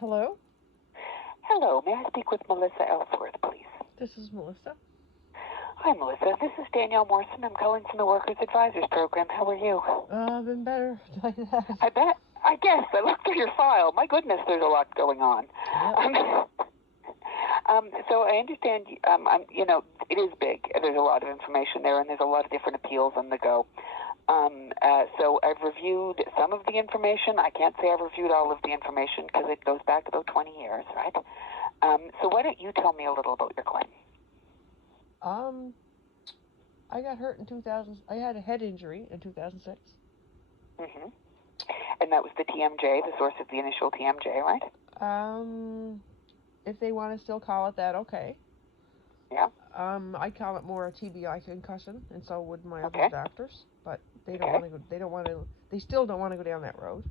Hello, Hello, may I speak with Melissa Ellsworth, please? this is Melissa. Hi, Melissa. This is Danielle Morrison. I'm calling from the Workers Advisors Program. How are you? Been better like that. I bet. I guess. I looked through your file. My goodness, there's a lot going on. Yep. So I understand, it is big. There's a lot of information there, and there's a lot of different appeals on the go. So I've reviewed some of the information. I can't say I've reviewed all of the information because it goes back about 20 years, right? So why don't you tell me a little about your claim? Um, I got hurt in 2000. I had a head injury in 2006. hmm And that was the TMJ, the source of the initial TMJ, right? Um, if they want to still call it that, okay. Yeah. I call it more a TBI concussion, and so would my other Okay. doctors. But they don't Okay. want to go. They don't want to. They still don't want to go down that road.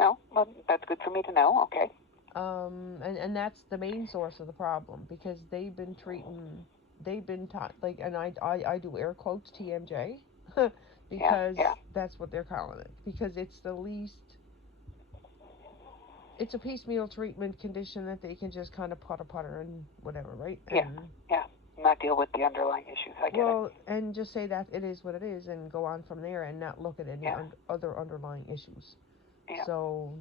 No, well, that's good for me to know. Okay. And that's the main source of the problem because they've been treating. They've been taught like, and I do air quotes TMJ, Yeah. because Yeah. that's what they're calling it because it's the least. It's a piecemeal treatment condition that they can just kind of putter and whatever, right? Yeah. And Yeah. Not deal with the underlying issues. I get it. well, and just say that it is what it is and go on from there and not look at any Yeah. other underlying issues. Yeah. So,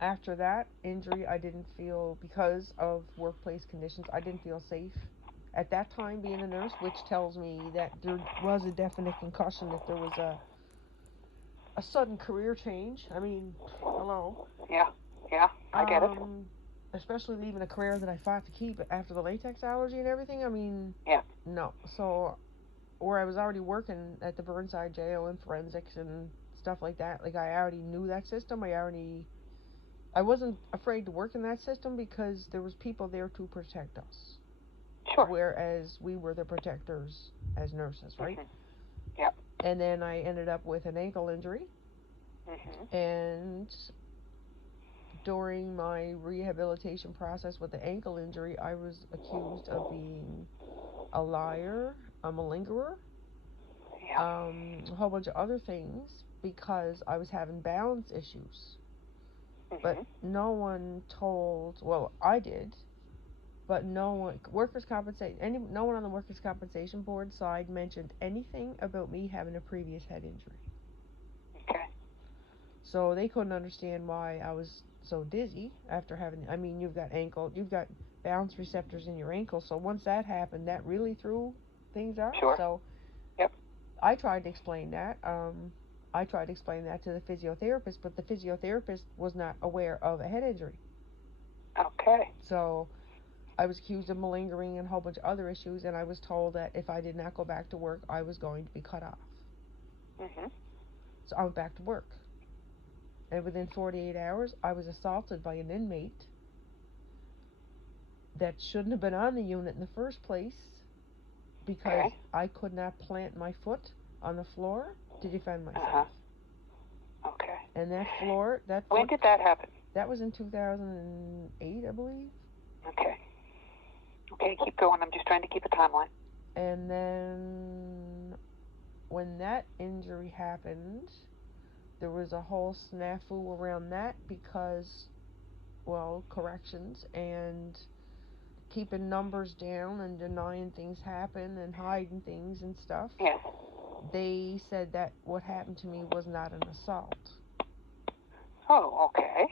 after that injury, I didn't feel, because of workplace conditions, I didn't feel safe at that time being a nurse, which tells me that there was a definite concussion if there was a sudden career change. I mean, hello. Yeah. Yeah. I get it. Um, Especially leaving a career that I fought to keep after the latex allergy and everything. I mean, Yeah. no. So, or I was already working at the Burnside jail in forensics and stuff like that. Like, I already knew that system. I wasn't afraid to work in that system because there was people there to protect us, Sure. whereas we were the protectors as nurses, right? hmm Yeah. And then I ended up with an ankle injury, hmm and during my rehabilitation process with the ankle injury, I was accused of being a liar, a malingerer, Yeah. a whole bunch of other things because I was having balance issues. But hmm no one told, well, I did, but no one, no one on the workers' compensation board side mentioned anything about me having a previous head injury. Okay. So they couldn't understand why I was so dizzy after having. I mean, you've got balance receptors in your ankle. So once that happened, that really threw things off. Sure. So Yep. I tried to explain that. I tried to explain that to the physiotherapist, but the physiotherapist was not aware of a head injury. Okay. So I was accused of malingering and a whole bunch of other issues, and I was told that if I did not go back to work, I was going to be cut off. hmm So I went back to work. And within 48 hours, I was assaulted by an inmate that shouldn't have been on the unit in the first place because Okay. I could not plant my foot on the floor to defend Uh myself. huh. Okay. And that When foot, did that happen? that was in 2008, I believe. Okay. Okay. Keep going. I'm just trying to keep a timeline. And then when that injury happened, there was a whole snafu around that because, well, corrections and keeping numbers down and denying things happen and hiding things and stuff. Yes. They said that what happened to me was not an assault. Oh. Okay.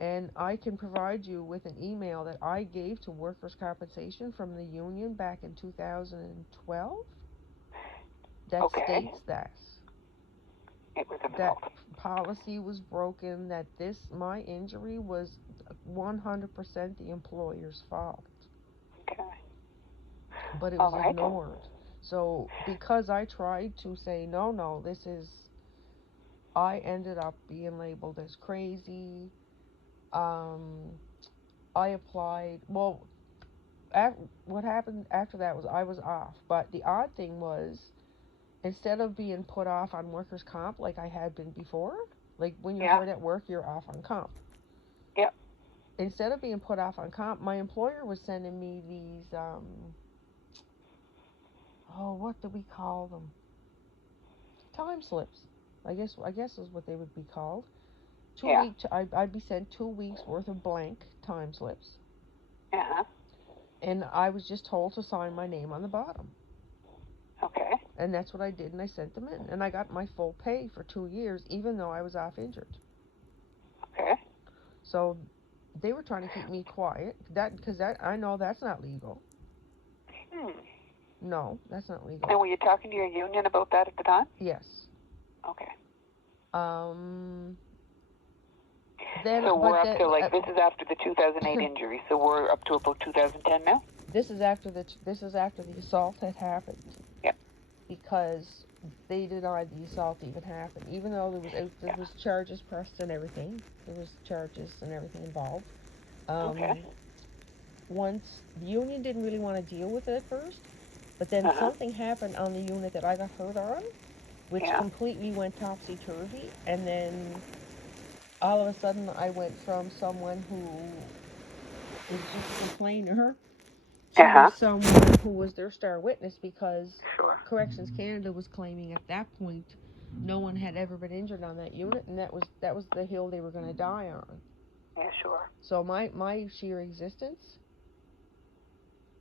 And I can provide you with an email that I gave to workers' compensation from the union back in 2012 that Okay. states that It was an that assault. policy was broken, that my injury was 100% the employer's fault, Okay. but it All was right. ignored. So because I tried to say no, I ended up being labeled as crazy. um I applied. Well, what happened after that was I was off. But the odd thing was, instead of being put off on workers' comp like I had been before, like when you're Yeah. hurt at work, you're off on comp. Yep. Instead of being put off on comp, my employer was sending me these, oh, what do we call them? Time slips. I guess is what they would be called. Yeah. I'd be sent 2 weeks worth of blank time slips, Uh-huh. and I was just told to sign my name on the bottom. Okay. And that's what I did, and I sent them in, and I got my full pay for 2 years, even though I was off injured. Okay. So they were trying to keep me quiet. Because I know that's not legal. Hmm. No, that's not legal. And were you talking to your union about that at the time? Yes. Okay. Um. Then, So we're but up then, to, like, this is after the 2008 injury, so we're up to about 2010 now? this is after the assault had happened. Yep. Because they denied the assault even happened, even though there Yeah. was charges pressed and everything. There was charges and everything involved. Okay. Once the union didn't really want to deal with it at first, but then Uh-huh. something happened on the unit that I got hurt on, which Yeah. completely went topsy turvy, and then all of a sudden I went from someone who was just a complainer to Uh-huh. someone who was their star witness, because Sure. Corrections Canada was claiming at that point no one had ever been injured on that unit, and that was the hill they were going to die on. Yeah, sure. So my sheer existence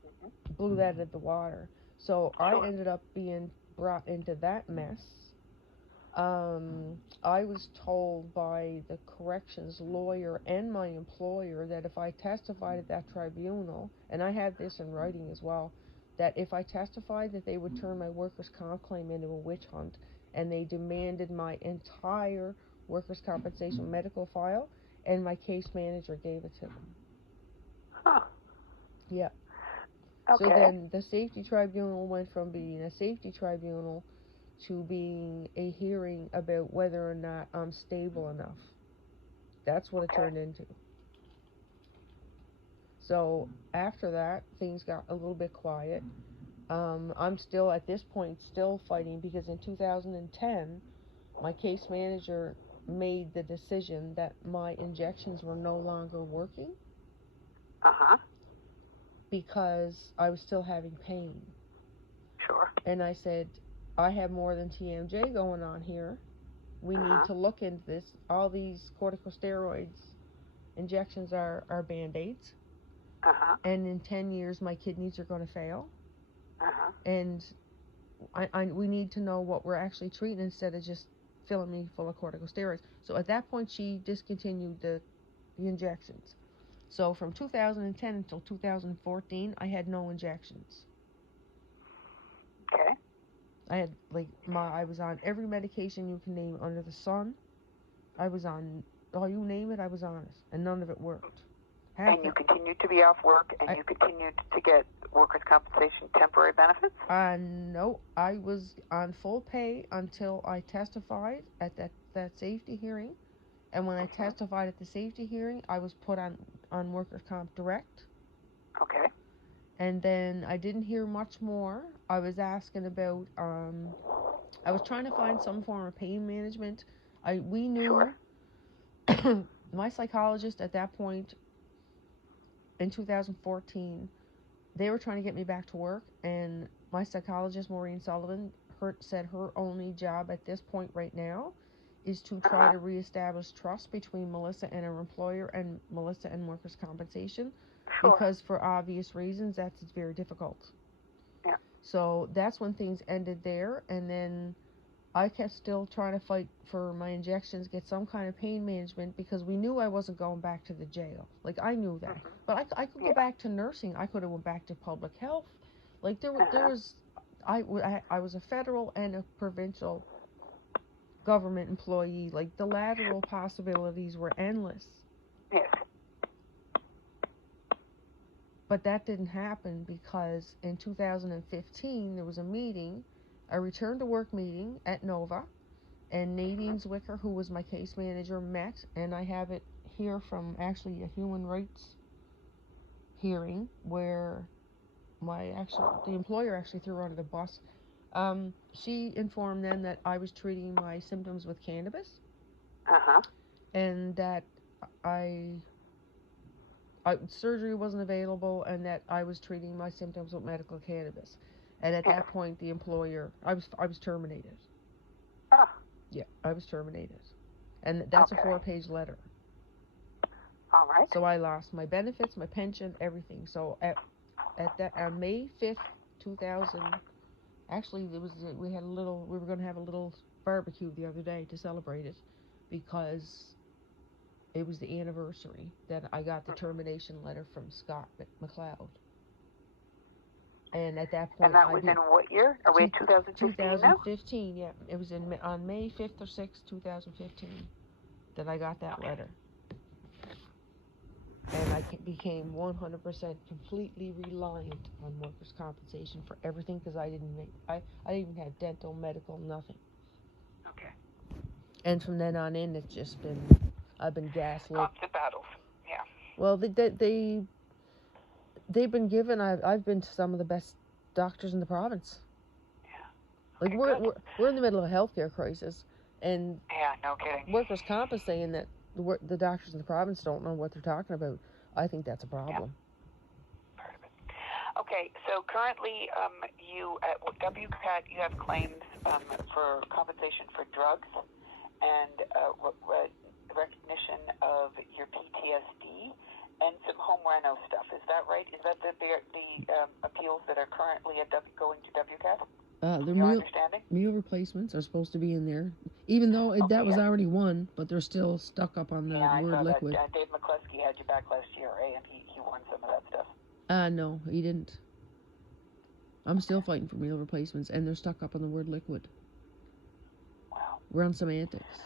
Mm-hmm. blew that into the water. So I Sure. ended up being brought into that mess. I was told by the corrections lawyer and my employer that if I testified at that tribunal, and I had this in writing as well, that if I testified that they would turn my workers' comp claim into a witch hunt, and they demanded my entire workers' compensation medical file, and my case manager gave it to them. Huh. Yeah. So Okay. then the safety tribunal went from being a safety tribunal to being a hearing about whether or not I'm stable enough. That's what it Okay. turned into. So after that, things got a little bit quiet. I'm still at this point still fighting, because in 2010, my case manager made the decision that my injections were no longer working Uh-huh. because I was still having pain. Sure. And I said, I have more than TMJ going on here. We need Uh-huh. to look into this. All these corticosteroids injections are band-aids, Uh-huh. and in 10 years my kidneys are going to fail, Uh-huh. and we need to know what we're actually treating instead of just filling me full of corticosteroids. So at that point she discontinued the injections. So from 2010 until 2014 I had no injections. Okay. I had I was on every medication you can name under the sun. I was on, oh, you name it, I was on it, and none of it worked. Half And you the continued to be off work, and I you continued to get workers' compensation temporary benefits? No, I was on full pay until I testified at that safety hearing, and when I Mm-hmm. testified at the safety hearing, I was put on workers' comp direct, Okay. and then I didn't hear much more. I was asking about I was trying to find some form of pain management. We Sure. knew my psychologist at that point in 2014, they were trying to get me back to work, and my psychologist Maureen Sullivan said her only job at this point right now is to try Uh-huh. to reestablish trust between Melissa and her employer, and Melissa and workers' compensation, Sure. because for obvious reasons that's very difficult. Yeah. So that's when things ended there, and then I kept still trying to fight for my injections, get some kind of pain management, because we knew I wasn't going back to the jail. Like, I knew that. Mm-hmm. But I could go Yeah. back to nursing. I could have went back to public health. Like, there Uh-huh. was, I was a federal and a provincial government employee. Like, the lateral possibilities were endless. Yes. But that didn't happen because in 2015 there was a meeting, a return to work meeting at Nova, and Mm-hmm. Nadine Zwicker, who was my case manager, met, and I have it here from actually a human rights hearing where the employer actually threw her under the bus. She informed them that I was treating my symptoms with cannabis, Uh-huh. and that I, surgery wasn't available, and that I was treating my symptoms with medical cannabis. And at Yes. that point, the employer, I was terminated. Ah. Yeah, I was terminated. And that's a Okay. 4-page letter. All right. So I lost my benefits, my pension, everything. So at that on May 5th, 2000, actually we were going to have a little barbecue the other day to celebrate it because it was the anniversary that I got the termination letter from Scott McLeod. And at that And point, that I was in did what year? Are we at 2015 now? 2015. Yeah, it was on May 5th or 6th, 2015, that I got that letter, and I became 100% completely reliant on workers' compensation for everything because I didn't even have dental, medical, nothing. Okay. And from then on in, it's just been I've been gaslit. The battles. Yeah. Well, they've been given. I've been to some of the best doctors in the province. Yeah. Like Okay, we're in the middle of a healthcare crisis, and yeah, no kidding. workers' comp is saying that the doctors in the province don't know what they're talking about. I think that's a problem. Yeah. Part of it. Okay, so currently, you at WCAT, you have claims for compensation for drugs and recognition of your PTSD and some home reno stuff. Is that right? Is that the appeals that are currently going to WCAT? Their Your understanding? meal replacements are supposed to be in there, even though that was already won, but they're still stuck up on the I word saw liquid. that. Dave McCluskey had you back last year, eh? And he won some of that stuff. No, he didn't. I'm still fighting for meal replacements, and they're stuck up on the word liquid. Wow. We're on semantics.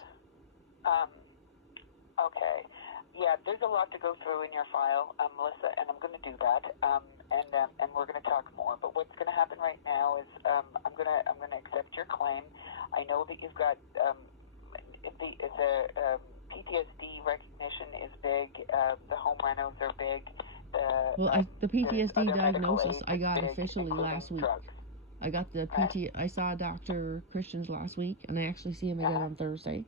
Okay. Yeah, there's a lot to go through in your file, Melissa, and I'm going to do that. And we're going to talk more. But what's going to happen right now is I'm going to accept your claim. I know that you've got the PTSD recognition is big. The home renos are big. The PTSD diagnosis I got big, officially last week. Drugs. I got the I saw Dr. Christians last week, and I actually see him again on Thursday.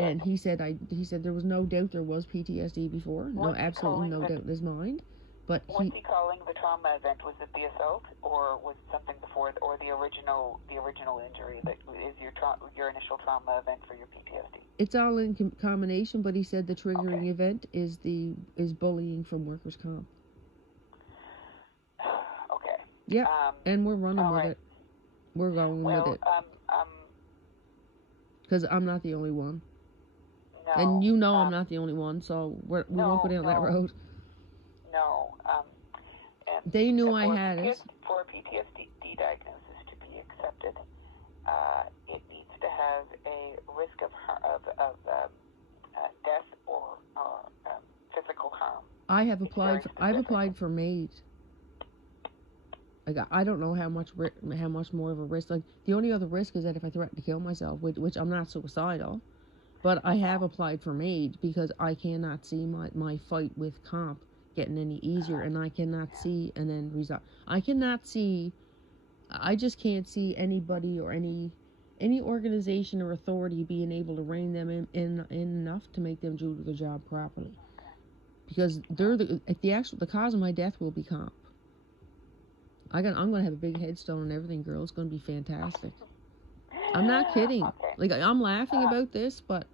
And he said there was no doubt there was PTSD before. Absolutely no doubt in his mind. But what's he calling the trauma event? Was it the assault, or was it something before, or the original injury that is your initial trauma event for your PTSD? It's all in combination, but he said the triggering event is bullying from workers' comp. Okay. Yep. And we're running with it. We're going with it. Because I'm not the only one. No. And I'm not the only one, so we won't go down that road. No. And they knew I had it. For a PTSD diagnosis to be accepted, it needs to have a risk of death or physical harm. I've applied for MAID. I don't know how much more of a risk. Like the only other risk is that if I threaten to kill myself, which I'm not suicidal, but I have applied for MAID because I cannot see my fight with comp getting any easier, and I cannot see an end result. I just can't see anybody or any organization or authority being able to rein them in enough to make them do the job properly. Because they're the cause of my death will be comp. I'm gonna have a big headstone and everything, girl. It's gonna be fantastic. I'm not kidding. Okay. Like I'm laughing about this, but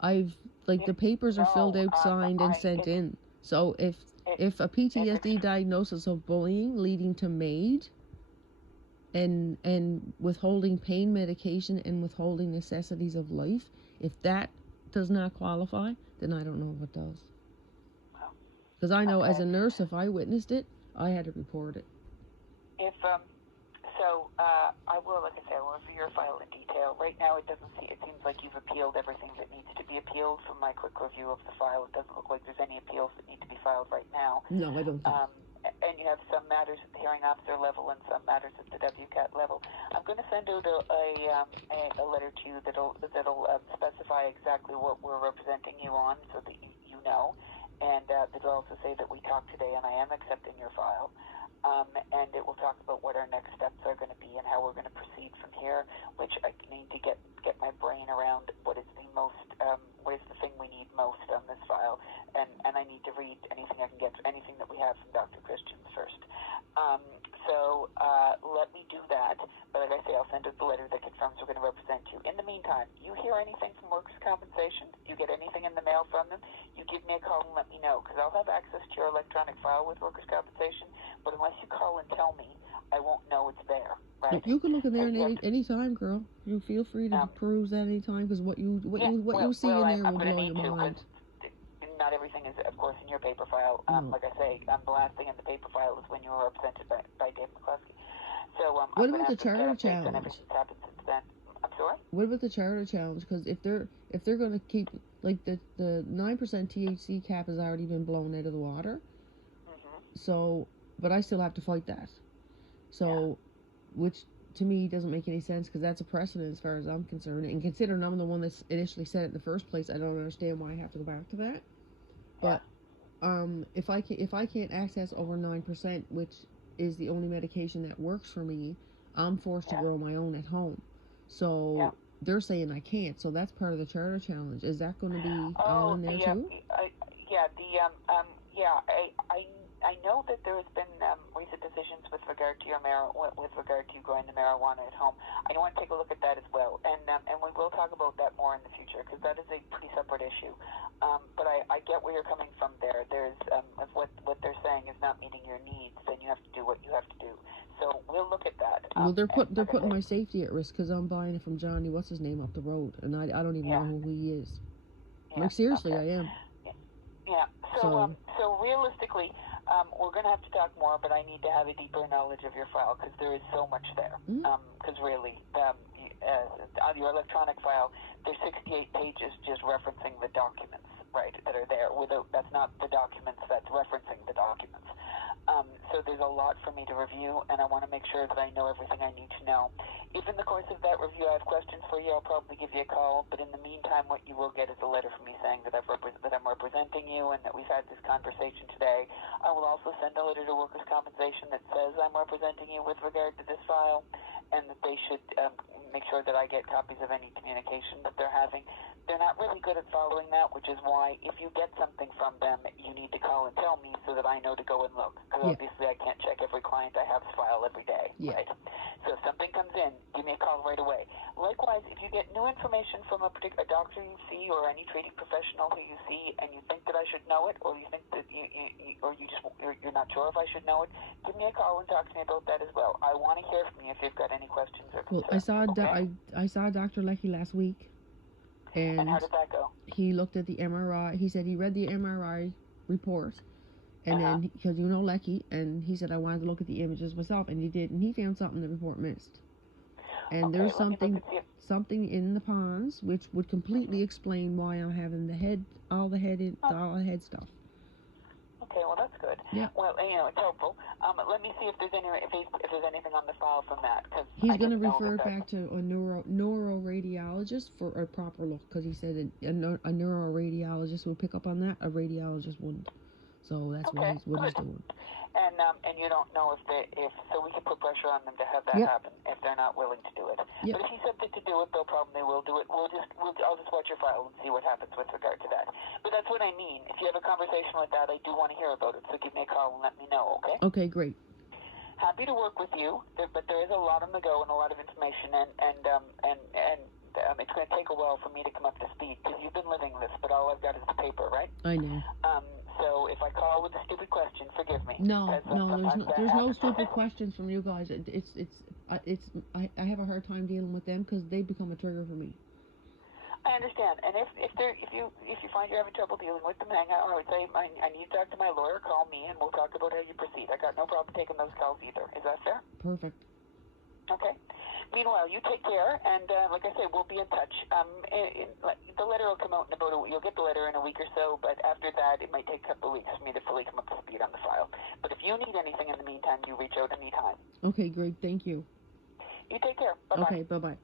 the papers are filled out, signed, and sent in. So if a PTSD diagnosis of bullying leading to MAID and withholding pain medication and withholding necessities of life, if that does not qualify, then I don't know what does. Because I know as a nurse, if I witnessed it, I had to report it. I will, like I say, I will review your file in detail. Right now, it seems like you've appealed everything that needs to be appealed. From my quick review of the file, it doesn't look like there's any appeals that need to be filed right now. No, I don't think. And you have some matters at the hearing officer level and some matters at the WCAT level. I'm going to send out a letter to you that'll specify exactly what we're representing you on, so that you know, and that'll also say that we talked today and I am accepting your file. And it will talk about what our next steps are going to be and how we're going to proceed from here, which I need to get my brain around what is the thing we need most on this file, and I need to read anything I can get, anything that we have from Dr. Christians first. So let me do that, but like I say, I'll send out the letter that confirms are going to represent you. In the meantime, you hear anything from workers' compensation, you get anything in the mail from them, you give me a call and let me know, because I'll have access to your electronic file with workers' compensation, but unless you call and tell me, I won't know it's there, right? You can look in there any time, girl. You feel free to peruse that any time, because what you see in there will blow your mind. Not everything is, of course, in your paper file. Like I say, the last thing in the paper file is when you were represented by Dave McCluskey. So what about the charter challenge? Everything's happened since then. I'm sorry? What about the charter challenge? Because if they're going to keep, like, the 9% THC cap has already been blown out of the water. So, but I still have to fight that. So, which to me doesn't make any sense, because that's a precedent as far as I'm concerned. And considering I'm the one that initially said it in the first place, I don't understand why I have to go back to that. But if I can't access over 9%, which is the only medication that works for me, I'm forced to grow my own at home. So they're saying I can't. So that's part of the charter challenge. Is that going to be all in there too? I know that there has been recent decisions with regard to with regard to you growing the marijuana at home. I want to take a look at that as well, and we will talk about that more in the future, because that is a pretty separate issue. But I get where you're coming from there. There's if what they're saying is not meeting your needs, then you have to do what you have to do. So we'll look at that. Well, they're putting my safety at risk, because I'm buying it from Johnny, what's his name, up the road, and I don't even know who he is. Like, seriously, I am. Yeah. So realistically, we're going to have to talk more, but I need to have a deeper knowledge of your file, because there is so much there. Because really, on your electronic file, there's 68 pages just referencing the documents, right, that are there. That's not the documents, that's referencing the documents. So there's a lot for me to review, and I want to make sure that I know everything I need to know. If in the course of that review I have questions for you, I'll probably give you a call, but in the meantime, what you will get is a letter from me saying that I'm representing you and that we've had this conversation today. I will also send a letter to Workers' Compensation that says I'm representing you with regard to this file, and that they should make sure that I get copies of any communication that they're having. They're not really good at following that, which is why if you get something from them, you need to call and tell me so that I know to go and look. Because obviously I can't check every client I have's file every day, right? So if something comes in, give me a call right away. Likewise, if you get new information from a particular doctor you see or any treating professional who you see, and you think that I should know it, or you think that you're not sure if I should know it, give me a call and talk to me about that as well. I want to hear from you if you've got any questions or concerns. Well, I saw Dr. Leckie last week. And how did that go? He looked at the MRI. He said he read the MRI report, and then, because you know Leckie, and he said I wanted to look at the images myself, and he did, and he found something the report missed. And there's something in the ponds which would completely explain why I'm having all the head stuff. Okay, well that's good. Yeah. Well, it's helpful. Let me see if there's anything on the file from that. Cause he's going to refer it back to a neuroradiologist for a proper look, because he said a neuroradiologist would pick up on that, a radiologist wouldn't. So that's what he's doing. And you don't know so we can put pressure on them to have that happen if they're not willing to do it. But if he said that to do it, they'll probably will do it. I'll just watch your file and see what happens with regard to that. But that's what I mean. If you have a conversation like that, I do want to hear about it. So give me a call and let me know. Okay? Okay, great. Happy to work with you, but there is a lot on the go and a lot of information, and it's going to take a while for me to come up to speed, because you've been living this, but all I've got is the paper, right? I know. So if I call with a stupid question, forgive me. No, there's no stupid questions from you guys. I have a hard time dealing with them, because they become a trigger for me. I understand, and if you find you're having trouble dealing with them, hang out. I would say I need to talk to my lawyer. Call me, and we'll talk about how you proceed. I got no problem taking those calls either. Is that fair? Perfect. Okay. Meanwhile, you take care, and like I say, we'll be in touch. The letter will come out in you'll get the letter in a week or so, but after that, it might take a couple of weeks for me to fully come up to speed on the file. But if you need anything in the meantime, you reach out anytime. Okay, great. Thank you. You take care. Bye-bye. Okay, bye-bye.